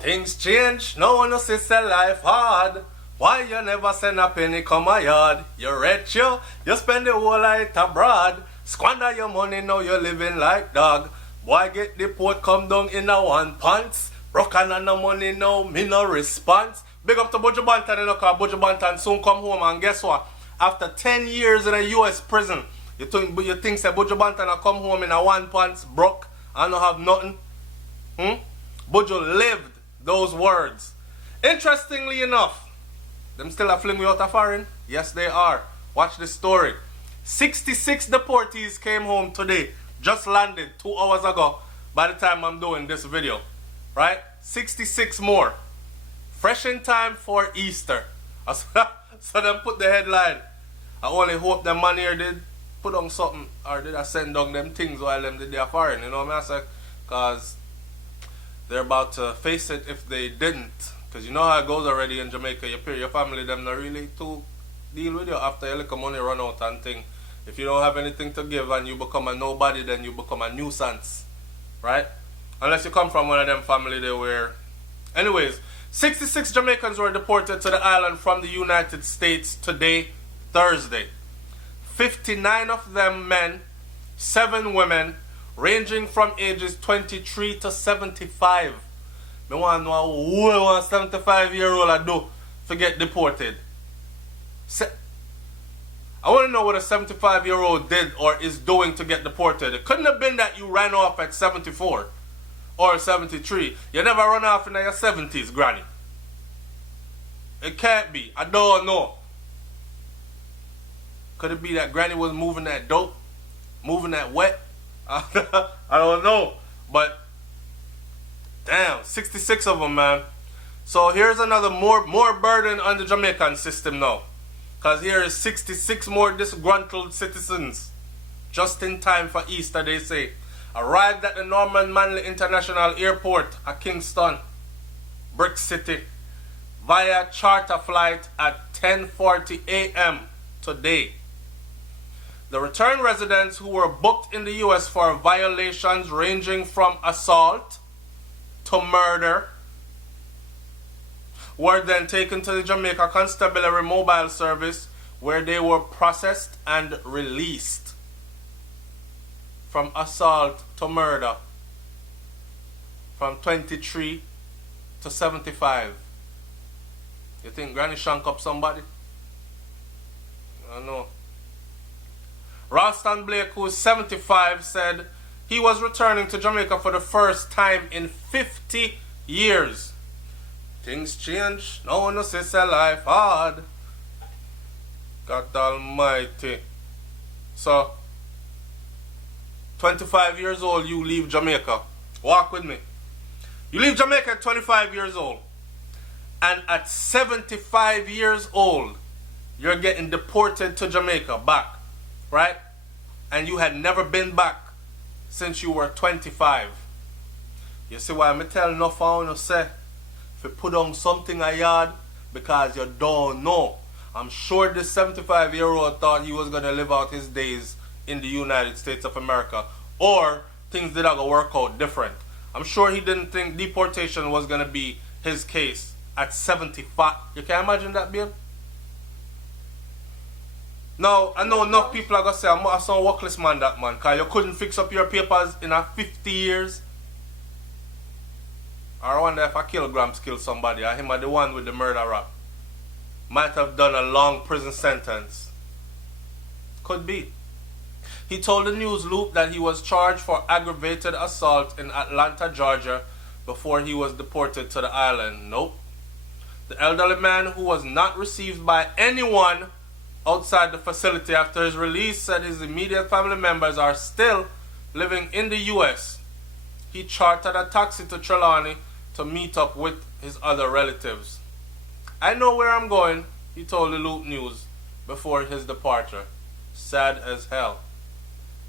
Things change, no one else is a life hard. Why you never send a penny come a yard? You rich you spend the whole night abroad. Squander your money, now you're living like dog. Boy get deported, come down in a one pants. Broken on the money now, me no response. Big up to Buju Banton, you know, cause Buju Banton soon come home and guess what? After 10 years in a US prison, you think say Buju Banton will come home in a one pants, broke, and not have nothing? Buju lived those words. Interestingly enough, them still a fling without a foreign? Yes, they are. Watch this story. 66 deportees came home today. Just landed 2 hours ago by the time I'm doing this video. Right? 66 more. Fresh in time for Easter. So them put the headline. I only hope the man here did put on something or did I send down them things while them did their foreign. You know what I say? Because they're about to face it if they didn't. Because you know how it goes already in Jamaica. Your family, them not really to deal with you after your little money run out and thing. If you don't have anything to give and you become a nobody, then you become a nuisance. Right? Unless you come from one of them family they were. Anyways, 66 Jamaicans were deported to the island from the United States today, Thursday. 59 of them men, 7 women, ranging from ages 23 to 75. Me want to know what a 75-year-old do to get deported. I want to know what a 75-year-old did or is doing to get deported. It couldn't have been that you ran off at 74 or 73. You never run off in your 70s, granny. It can't be. I don't know. Could it be that granny was moving that dope? Moving that wet? I don't know. But damn, 66 of them, man. So here's another more burden on the Jamaican system now. Because here is 66 more disgruntled citizens. Just in time for Easter, they say. Arrived at the Norman Manley International Airport at Kingston, Brick City, via charter flight at 10:40 a.m. today. The return residents who were booked in the U.S. for violations ranging from assault to murder were then taken to the Jamaica Constabulary Mobile Service where they were processed and released. From assault to murder. From 23 to 75. You think Granny shank up somebody? I don't know. Ralston Blake, who is 75, said he was returning to Jamaica for the first time in 50 years. Things change. No one says a life hard. God almighty. So, 25 years old, you leave Jamaica. Walk with me. You leave Jamaica at 25 years old. And at 75 years old, you're getting deported to Jamaica back. Right? And you had never been back since you were 25. You see why I'm telling enough I want to say? If you put on something a yard, because you don't know. I'm sure this 75-year-old thought he was going to live out his days in the United States of America. Or things did not go work out different. I'm sure he didn't think deportation was going to be his case at 75. You can imagine that, babe? Now, I know enough people are going to say, I'm a some workless man, that man. Because you couldn't fix up your papers in a 50 years. Or I wonder if a kilograms killed somebody. Or him are the one with the murder rap. Might have done a long prison sentence. Could be. He told the news loop that he was charged for aggravated assault in Atlanta, Georgia, before he was deported to the island. Nope. The elderly man, who was not received by anyone outside the facility after his release, said his immediate family members are still living in the U.S. He chartered a taxi to Trelawney to meet up with his other relatives. I know where I'm going, he told the Loop News before his departure. Sad as hell.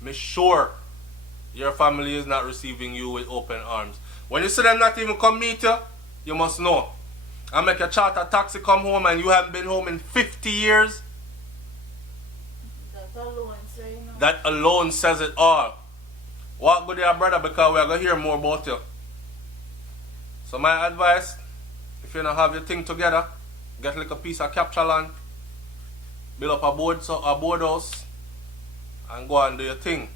Me sure your family is not receiving you with open arms. When you see them not even come meet you, you must know. I make a charter taxi come home and you haven't been home in 50 years. That alone, sir, you know. That alone says it all. Walk good there, brother, because we are going to hear more about you. So my advice, if you don't have your thing together, get like a piece of capture land, build up a board house, and go and do your thing.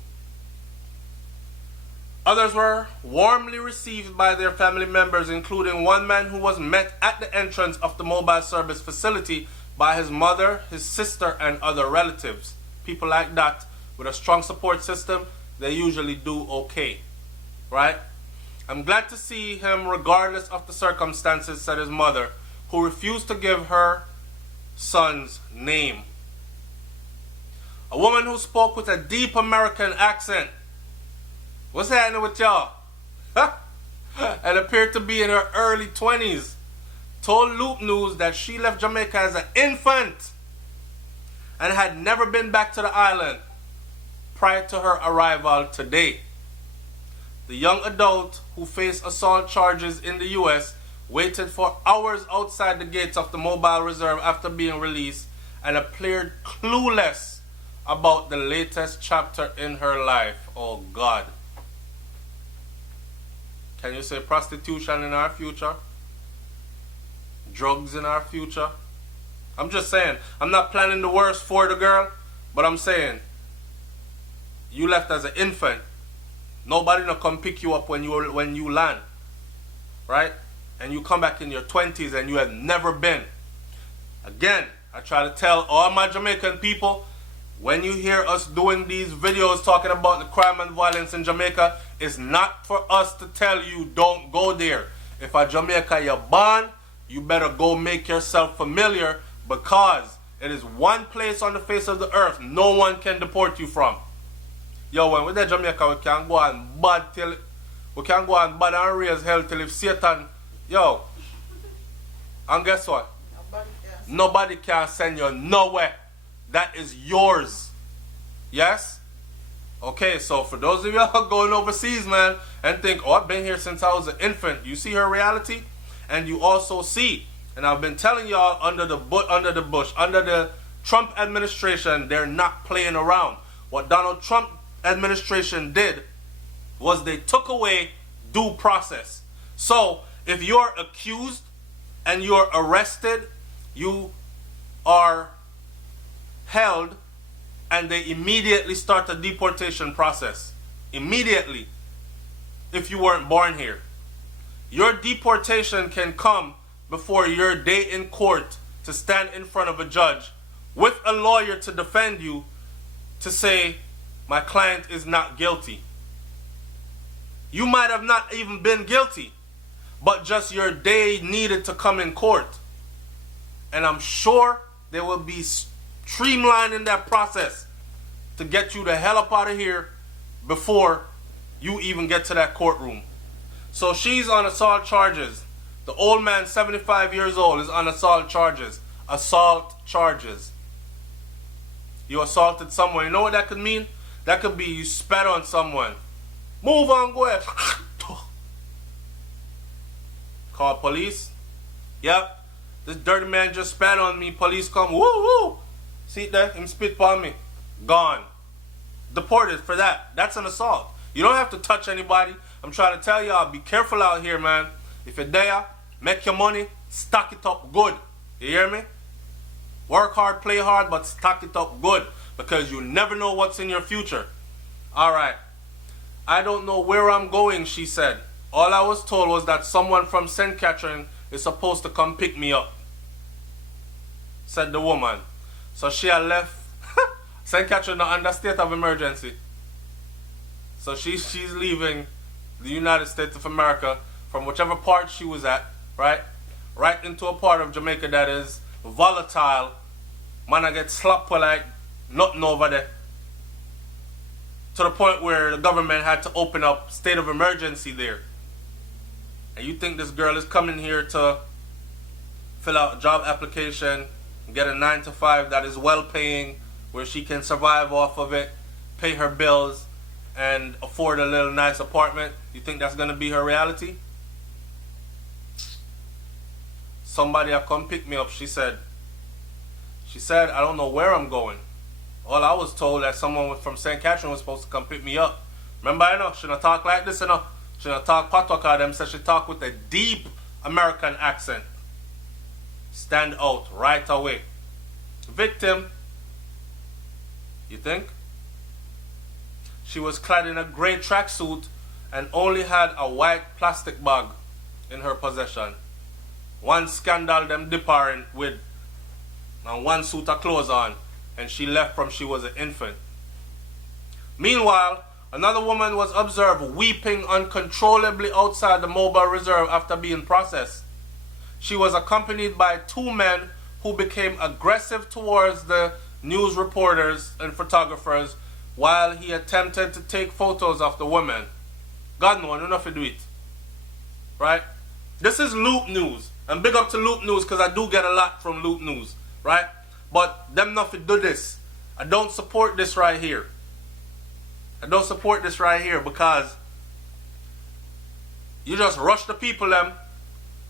Others were warmly received by their family members, including one man who was met at the entrance of the mobile service facility by his mother, his sister, and other relatives. People like that, with a strong support system, they usually do okay, right? I'm glad to see him regardless of the circumstances, said his mother, who refused to give her son's name. A woman who spoke with a deep American accent. What's happening with y'all? And appeared to be in her early 20s. Told Loop News that she left Jamaica as an infant and had never been back to the island prior to her arrival today. The young adult, who faced assault charges in the U.S., waited for hours outside the gates of the mobile reserve after being released and appeared clueless about the latest chapter in her life. Oh God. Can you say prostitution in our future? Drugs in our future? I'm just saying, I'm not planning the worst for the girl, but I'm saying, you left as an infant. Nobody gonna come pick you up when you land, right? And you come back in your 20s and you have never been. Again, I try to tell all my Jamaican people, when you hear us doing these videos talking about the crime and violence in Jamaica, it's not for us to tell you don't go there. If a Jamaica you're born, you better go make yourself familiar, because it is one place on the face of the earth no one can deport you from. Yo, when we're there Jamaica, we can go and bad and raise hell till if Satan, yo, and guess what? Nobody can send you nowhere. That is yours. Yes? Okay, so for those of y'all going overseas, man, and think, oh, I've been here since I was an infant. You see her reality? And you also see, and I've been telling y'all under the Trump administration, they're not playing around. What Donald Trump administration did was they took away due process. So if you're accused and you're arrested, you are held and they immediately start the deportation process. Immediately. If you weren't born here. Your deportation can come before your day in court to stand in front of a judge with a lawyer to defend you, to say, my client is not guilty. You might have not even been guilty, but just your day needed to come in court. And I'm sure there will be streamlining that process to get you the hell up out of here before you even get to that courtroom. So she's on assault charges. The old man, 75 years old, is on assault charges. Assault charges. You assaulted someone. You know what that could mean? That could be you spat on someone. Move on, go ahead. Call police. Yep. This dirty man just spat on me. Police come. Woo woo. See there? Him spit on me. Gone. Deported for that. That's an assault. You don't have to touch anybody. I'm trying to tell y'all, be careful out here, man. If you're there, make your money, stack it up good. You hear me? Work hard, play hard, but stack it up good, because you never know what's in your future. Alright. I don't know where I'm going, she said. All I was told was that someone from St. Catherine is supposed to come pick me up, said the woman. So she had left St. Catherine under state of emergency. So she's leaving the United States of America from whichever part she was at, right into a part of Jamaica that is volatile. Man, I get slapped with like nothing over there. To the point where the government had to open up state of emergency there. And you think this girl is coming here to fill out a job application, get a 9-to-5 that is well paying, where she can survive off of it, pay her bills, and afford a little nice apartment? You think that's going to be her reality? Somebody will come pick me up, she said. She said, I don't know where I'm going. All I was told that someone from St. Catherine was supposed to come pick me up. Remember, I know, shouldn't talk like this, you know. She don't talk patoka, them say she talk with a deep American accent. Stand out right away. Victim, you think? She was clad in a grey tracksuit and only had a white plastic bag in her possession. One scandal them departed with, and one suit of clothes on, and she left from she was an infant. Meanwhile, another woman was observed weeping uncontrollably outside the mobile reserve after being processed. She was accompanied by two men who became aggressive towards the news reporters and photographers while he attempted to take photos of the woman. God knows, enough to do it. Right? This is Loop News. And big up to Loop News because I do get a lot from Loop News. Right? But them not to do this. I don't support this right here. I don't support this right here because you just rush the people them.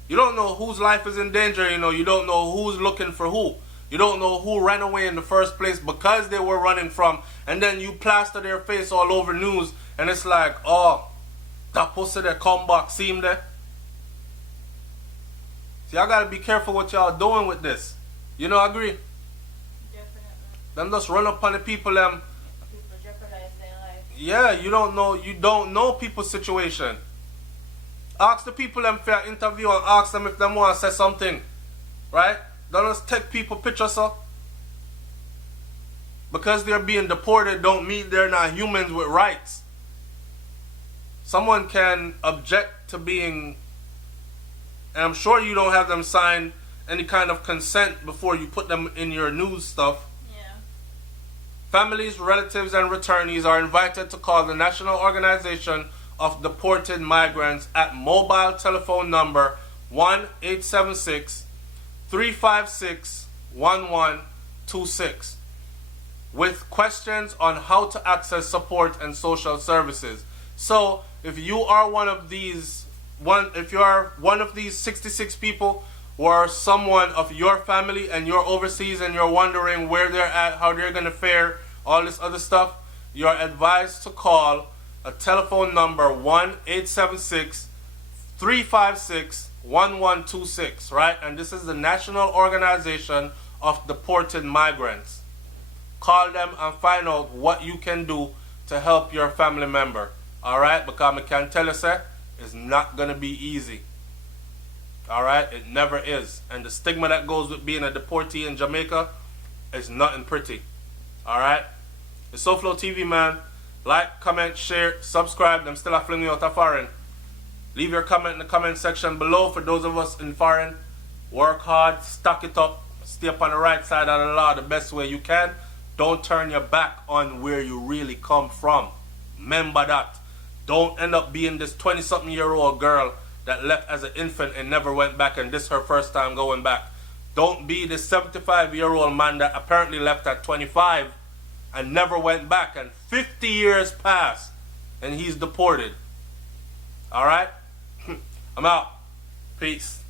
You don't know whose life is in danger, you know. You don't know who's looking for who. You don't know who ran away in the first place because they were running from. And then you plaster their face all over news. And it's like, oh, that pussy that come back, see him there? See, I got to be careful what y'all doing with this. You know, agree? Definitely. Them just run up on the people them. People jeopardize their life. Yeah, you don't know people's situation. Ask the people them for an interview and ask them if they want to say something. Right? Don't just take people pictures up. Because they're being deported don't mean they're not humans with rights. Someone can object to being, and I'm sure you don't have them sign any kind of consent before you put them in your news stuff. Yeah. Families, relatives, and returnees are invited to call the National Organization of Deported Migrants at mobile telephone number 1-876-356-1126 with questions on how to access support and social services. So, if you are one of these 66 people or someone of your family and you're overseas and you're wondering where they're at, how they're going to fare, all this other stuff, you're advised to call a telephone number 1-876-356-1126, right? And this is the National Organization of Deported Migrants. Call them and find out what you can do to help your family member, all right? Because I can tell you, sir, it's not going to be easy, all right? It never is. And the stigma that goes with being a deportee in Jamaica is nothing pretty, all right? It's SoFlo TV, man. Like, comment, share, subscribe. I'm still a fling you out of foreign. Leave your comment in the comment section below for those of us in foreign. Work hard, stock it up, stay up on the right side of the law the best way you can. Don't turn your back on where you really come from. Remember that. Don't end up being this 20-something-year-old girl that left as an infant and never went back and this is her first time going back. Don't be this 75-year-old man that apparently left at 25 and never went back, and 50 years passed and he's deported. Alright? I'm out. Peace.